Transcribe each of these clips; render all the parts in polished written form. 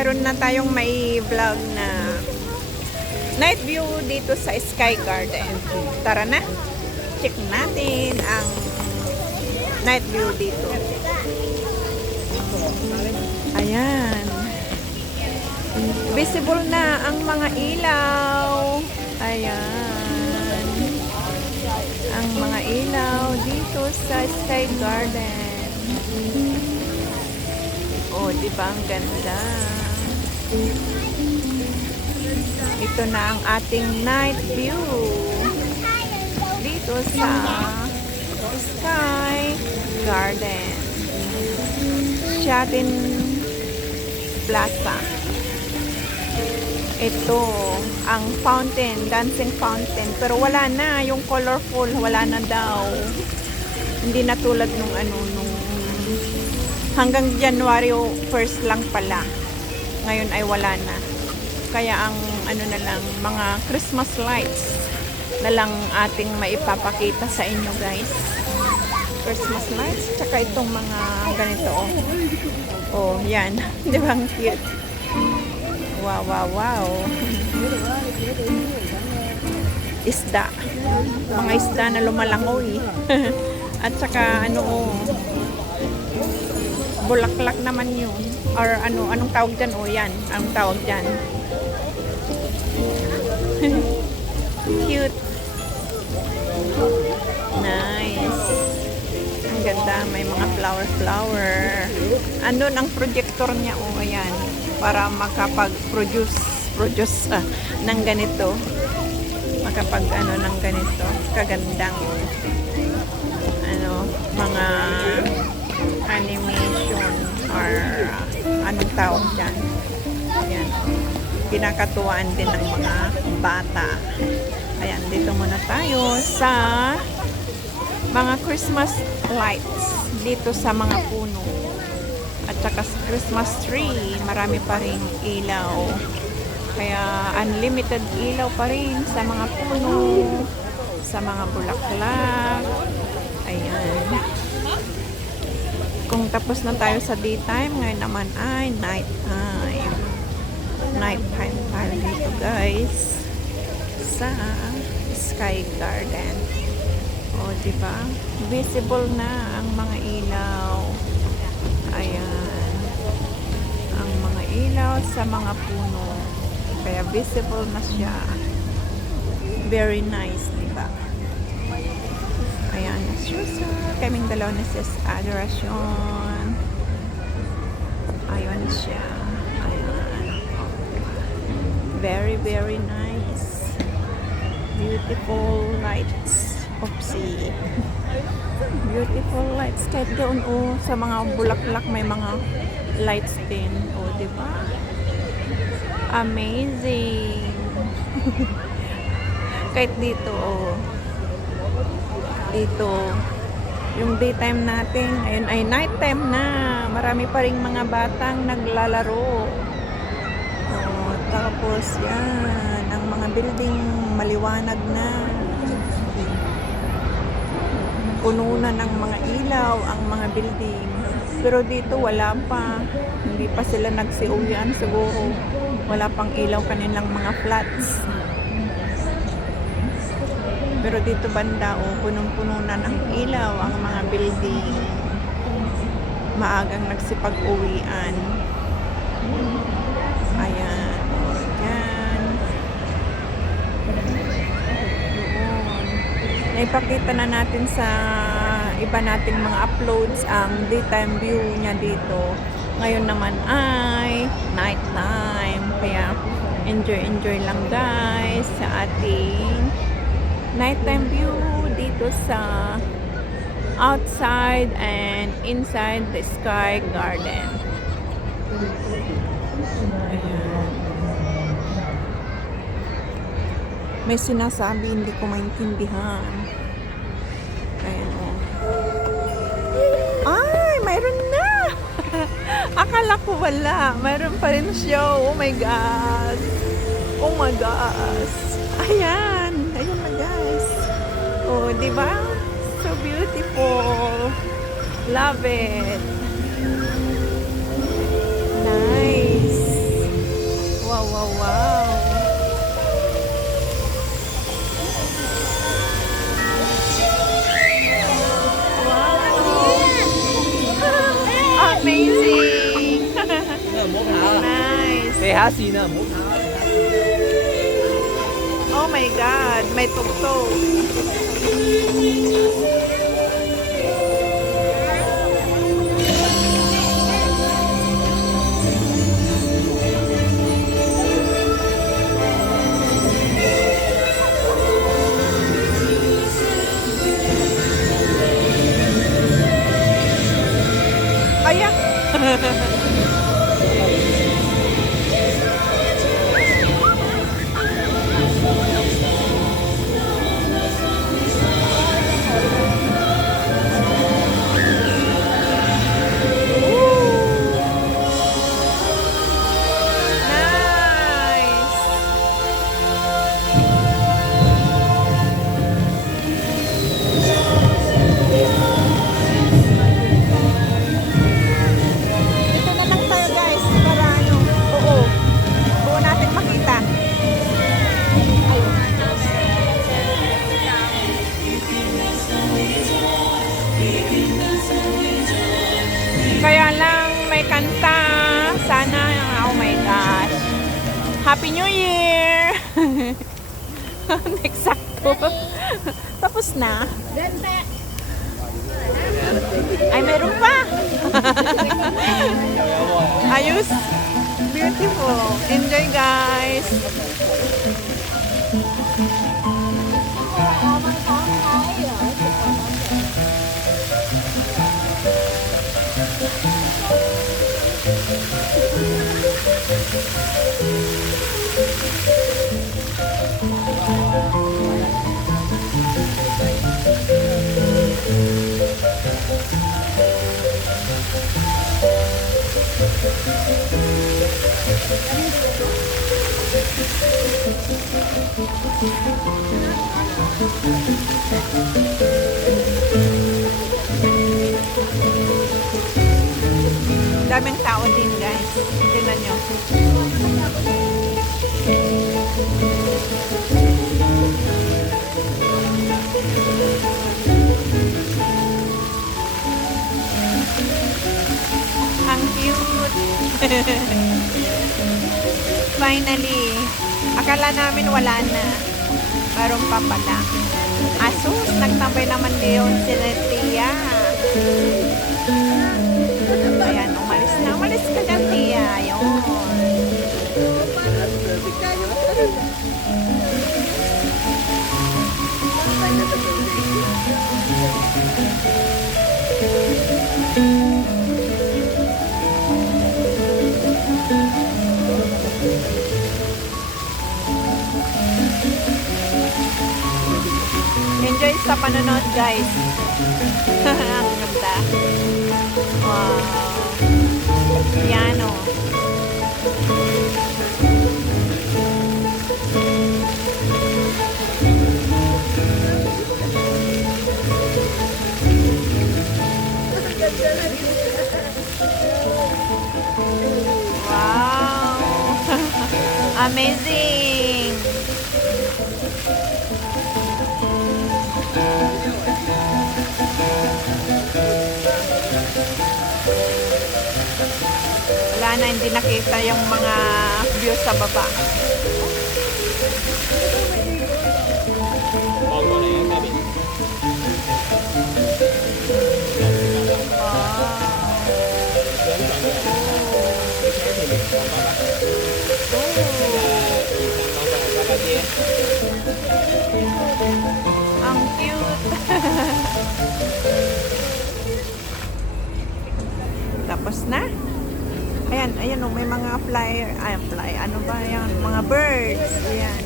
mayroon na tayong may vlog na night view dito sa Sky Garden. Tara na, check natin ang night view dito. Ayan, visible na ang mga ilaw. Ayan, ang mga ilaw dito sa Sky Garden. Oh, di ba ang ganda? Ito na ang ating night view dito sa Sky Garden, Shatin Plaza. Ito ang fountain, dancing fountain, pero wala na yung colorful, wala na daw. Hindi na tulad nung hanggang January 1st lang pala. Ngayon ay wala na. Kaya ang na lang, mga Christmas lights na lang ating maipapakita sa inyo, guys. Christmas lights, tsaka itong mga ganito. Oh, yan. Di ba ang cute? Wow, wow, wow. Isda. Mga isda na lumalangoy. At saka bulaklak naman yun. Or anong tawag dyan? O yan, anong tawag dyan? Cute. Nice. Ang ganda, may mga flower. Andun ang projector niya, o ayan, para makapag-produce ng ganito. Makapag ng ganito. Kagandang mga animation or anong tawag dyan. Ayan. Kinakatuwaan din ng mga bata. Ayan, dito muna tayo sa mga Christmas lights dito sa mga puno. At saka Christmas tree, marami pa rin ilaw. Kaya unlimited ilaw pa rin sa mga puno, sa mga bulaklak. Ayan. Kung tapos na tayo sa daytime, ngayon naman ay nighttime. Nighttime tayo dito, guys, sa Sky Garden. O, diba? Visible na ang mga ilaw. Ayan. Ang mga ilaw sa mga puno. Kaya visible na siya. Very nice, diba? Ayan, Susa. Kaming dalawa na sa Adoration. Ayan siya. Ayan. Very, very nice. Beautiful lights. Oopsie. Beautiful lights. Kahit doon, sa mga bulaklak may mga lights din. Diba? Amazing. Kahit dito, dito, yung daytime natin, ayun ay nighttime na. Marami pa ring mga batang naglalaro. Tapos yan, ang mga building maliwanag na. Puno na ng mga ilaw ang mga building. Pero dito wala pa. Hindi pa sila nagsiuwian siguro. Wala pang ilaw kanilang mga flats. Pero dito banda, punong-puno na ng ilaw ang mga building. Maagang nagsipag-uwian. Ayan. Yan. Doon. Naipakita na natin sa iba nating mga uploads ang daytime view niya dito. Ngayon naman ay nighttime. Kaya enjoy lang, guys, sa ating nighttime view dito sa outside and inside the Sky Garden. Ayan. May sinasabi, hindi ko maintindihan. Ayan. Ay, mayroon na! Akala ko wala. Mayroon pa rin siya. Oh my God. Oh my gosh. Ayan. Ayun na, guys. Oh, di ba? So beautiful. Love it. Nice. Wow, wow. Wow. Amazing. Nice. 地下線啊，唔好跑。Oh my God, may tugtog. Ayan. Nice. Dito na lang tayo guys para ano. Oo. Buo natin makita. Kaya lang may kanta. Sana, oh my gosh. Happy New Year! Eksakto. Tapos na. Ay, meron pa. Ayos. Beautiful. Enjoy, guys. Daming tao din, guys. Tingnan nyo. Ang cute. Finally. Akala namin wala na. Meron pa pala. Asus, nagtambay naman ngayon si Tia. Ayan, umalis na. Umalis ka na, Tia. Ayun. Enjoy sa panonood, guys. Ang ganda. Wow. Piano. Wow. Amazing. Wala na, hindi nakita yung mga views sa baba. Ang cute. Tapos na. Ayan, ayan oh, may mga ano ba yan? Mga birds. Ayan.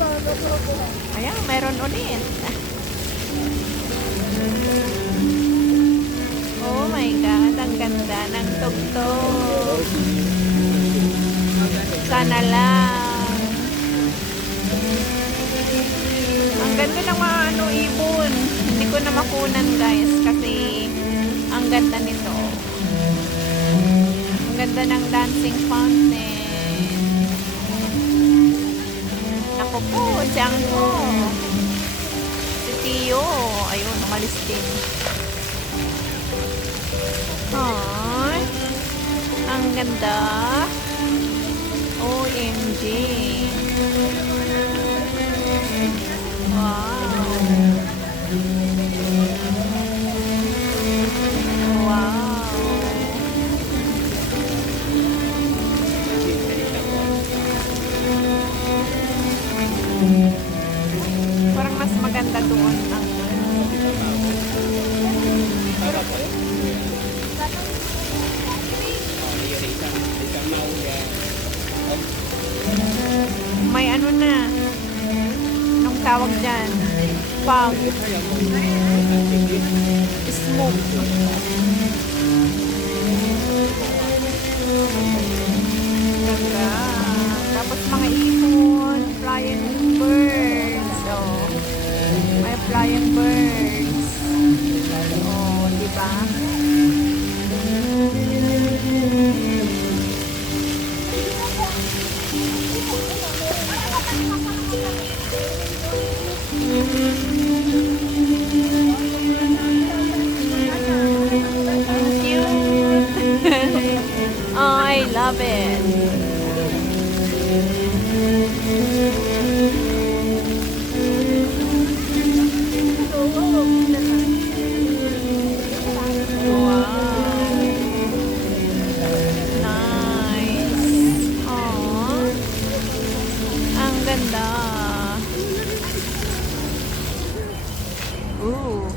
Oh. Ayan, meron ulit. Oh my God, ang ganda ng tugtog. Sana lang. Ang ganda ng mga ibon. Hindi ko na makunan, guys, kasi ang ganda nito. Ang ganda ng dancing fountain. Ako po, siyang po. Si Tio. Ayun, umalis din. Ay, ang ganda. OMG. Wow. Wow. Parang mas maganda doon ang may ano na. Anong tawag dyan? Fog. Smoke. Ganda. Tapos mga ibon. Flying birds. Oh. May flying birds. Oh, diba? Oh, I love it. Wow. Nice. Oh, ang ganda.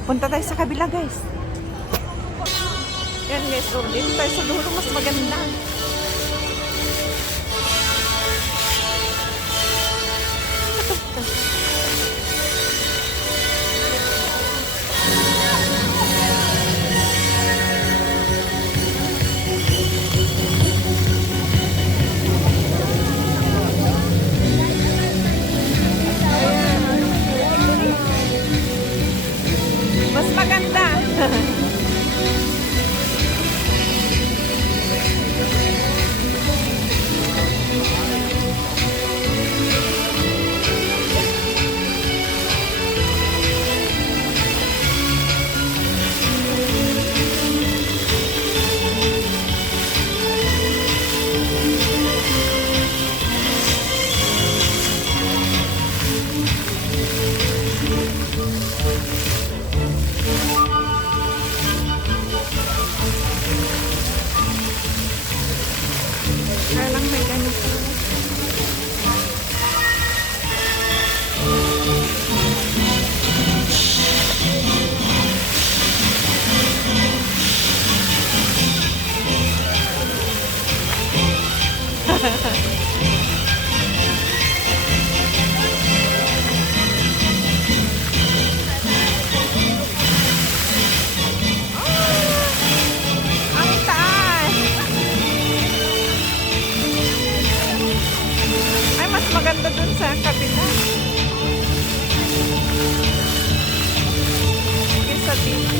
Punta tayo sa kabila, guys. Yan guys, so dito tayo sa dulo, mas maganda. Mas maganda. Kaya lang may ganito. Ang taas! Ay, mas maganda dun sa kabila. Kaysa dito.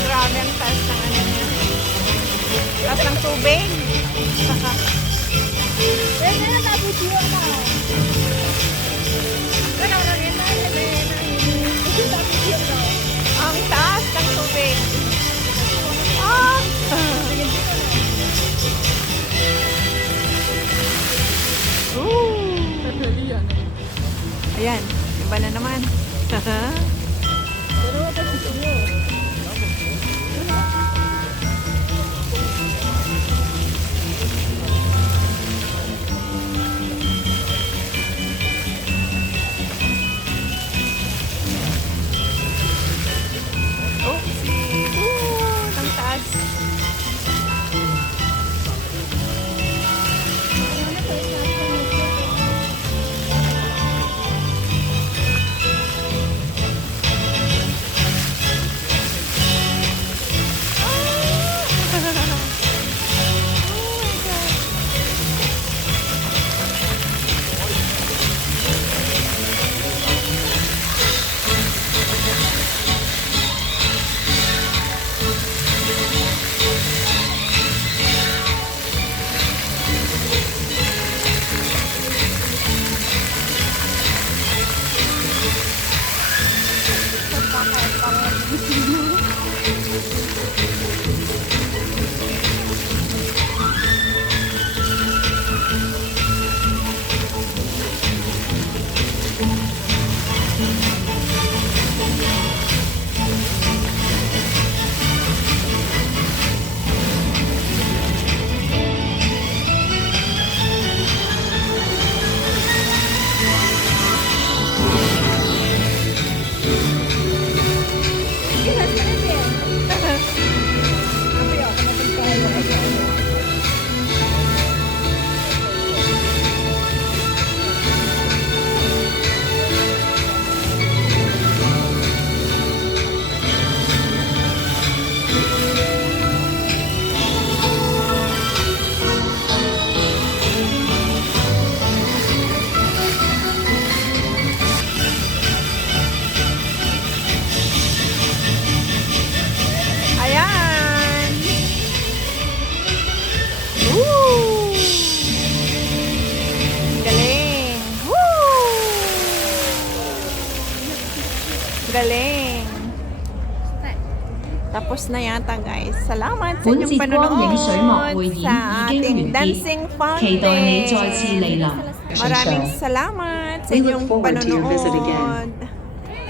Grabe ang taas ng ano niya. Taas ng tubig. Ang taas ng tubig. Ah! Ayan, iba na naman. Galing. Tapos na yata guys. Salamat sa 本 inyong 節光影水幕 panonood 匯演 sa 已經 ating 完結， dancing 期待你再次嚟 fountain. 臨。 Maraming salamat sa We look inyong forward to your visit again. panonood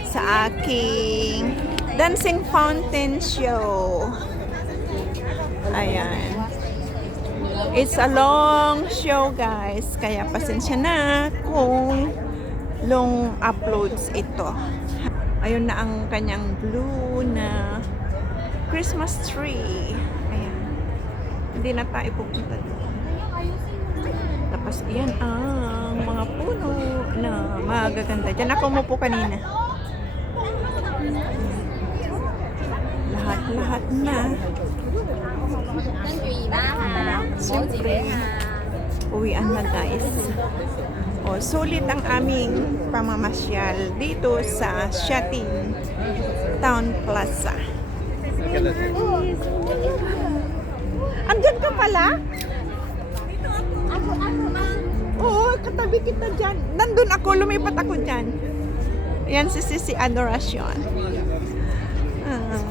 sa aking dancing fountain show. Ayan. It's a long show guys, kaya pasensya na kung long uploads ito. Ayun na ang kanyang blue na Christmas tree. Ayan. Hindi na tayo pupunta doon. Tapos iyan ang mga puno na magaganda. Diyan ako umupo kanina. Lahat-lahat na. Siyempre, uwian na guys. O, sulit ang aming pamamasyal dito sa Shatin Town Plaza. Andyan ka pala? Oo, katabi kita dyan. Nandun ako, lumipat ako dyan. Yan si Adoration.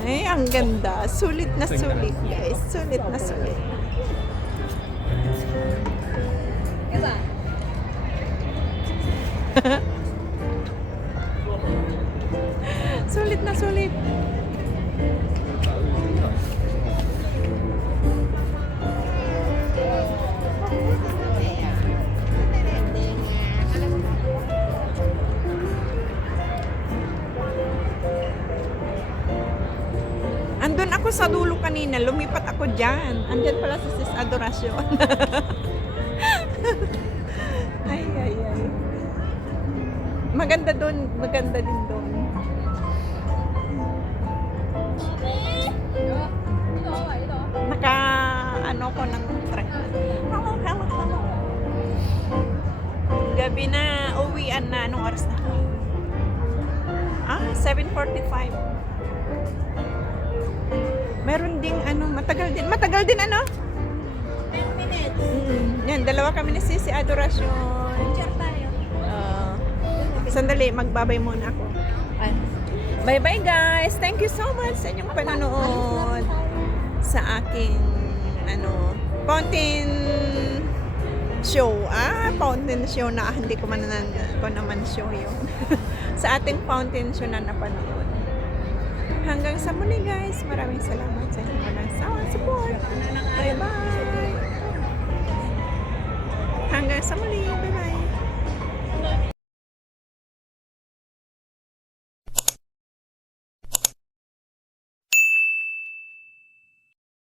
Ay, ang ganda. Sulit na sulit, guys. Sulit na sulit. Sulit na sulit. Andun ako sa dulo kanina, lumipat ako dyan. Andyan pala si Sis Adoration. Ay. Maganda doon, maganda din doon. Naka, ano ko ng truck. Hello. Gabi na, uwian na. Anong oras na? 7:45. Meron ding ano, matagal din ano? 10 minutes. Yan, dalawa kami ni Sisi Adoration. Picture tayo. Sandali, magbabay muna ako. Bye-bye guys. Thank you so much sa inyong panonood sa aking fountain show. Fountain show na hindi ko naman show yun. Sa ating fountain show na napanood. Hanggang sa muli guys. Maraming salamat sa inyong walang support. Bye-bye. Hanggang sa muli. Bye-bye.